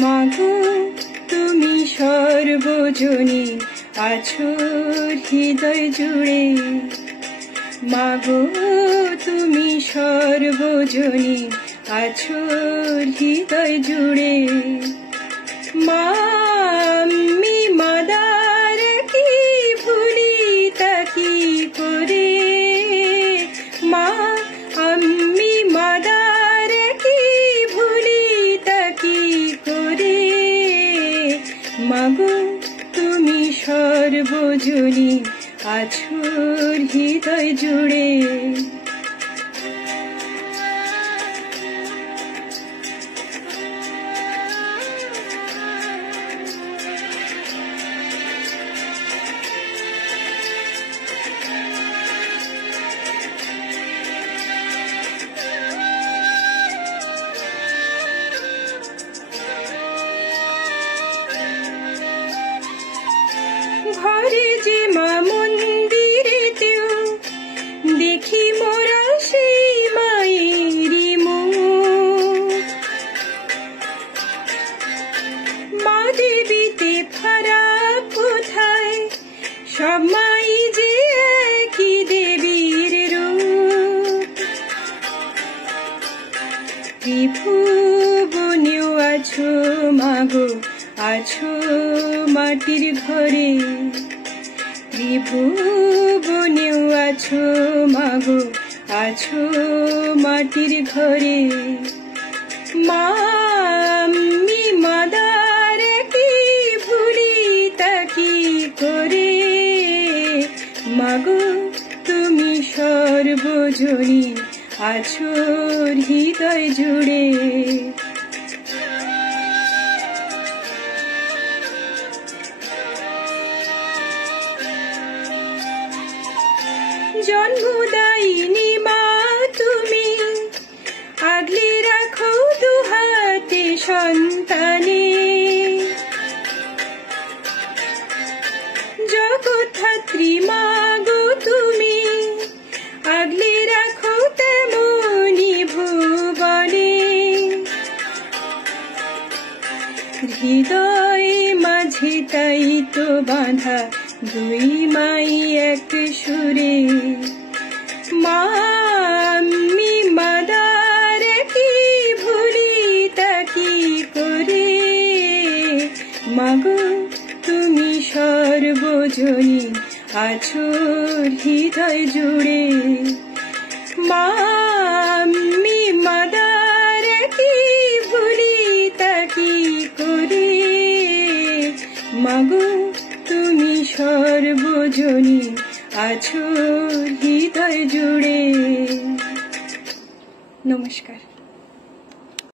মাগো তুমি সর্বজনী আছো হৃদয় জুড়ে, মাগো তুমি সর্বজনী আছো হৃদয় জুড়ে। মা আমি মাদার কি ভুলি তাকি করে, মা আমি মাদার কি ভুলি তাকি করে। মাগো তুমি সর্বজনী আছো হৃদয় জুড়ে। ঘরে যে মা মন্দিরেতেও দেখি মোরা সেই মায়েরই মুখ। মা দেবীতে ফারাক কোথায়, সব মাই যে একই দেবীর রূপ। ত্রিভুবনেও আছো মাগো, আছো মাটির ঘরে। ত্রিভুবনেও আছো মাগো, আছো মাটির ঘরে। মা আমি মাদার কি ভুলি তাকি করে। মাগো তুমি সর্বজনী আছো হৃদয় জুড়ে। জন্মদায়িনী মা তুমি, আগলে রাখো দুহাতে সন্তানে। জগৎধাত্রী মা গো তুমি, আগলে রাখো তেমনি ভুবনে। হৃদয় মাঝে তাই তো বাঁধা দুই মাই এক সুরে। মা আমি মাদার কি ভুলি তাকি করে। মাগো তুমি সর্বজনী আছো হৃদয় জুড়ে। মা আমি মাদার কি ভুলি তাকি করে। মাগো তুমি সর্বজনী আছো হৃদয় জুড়ে। নমস্কার।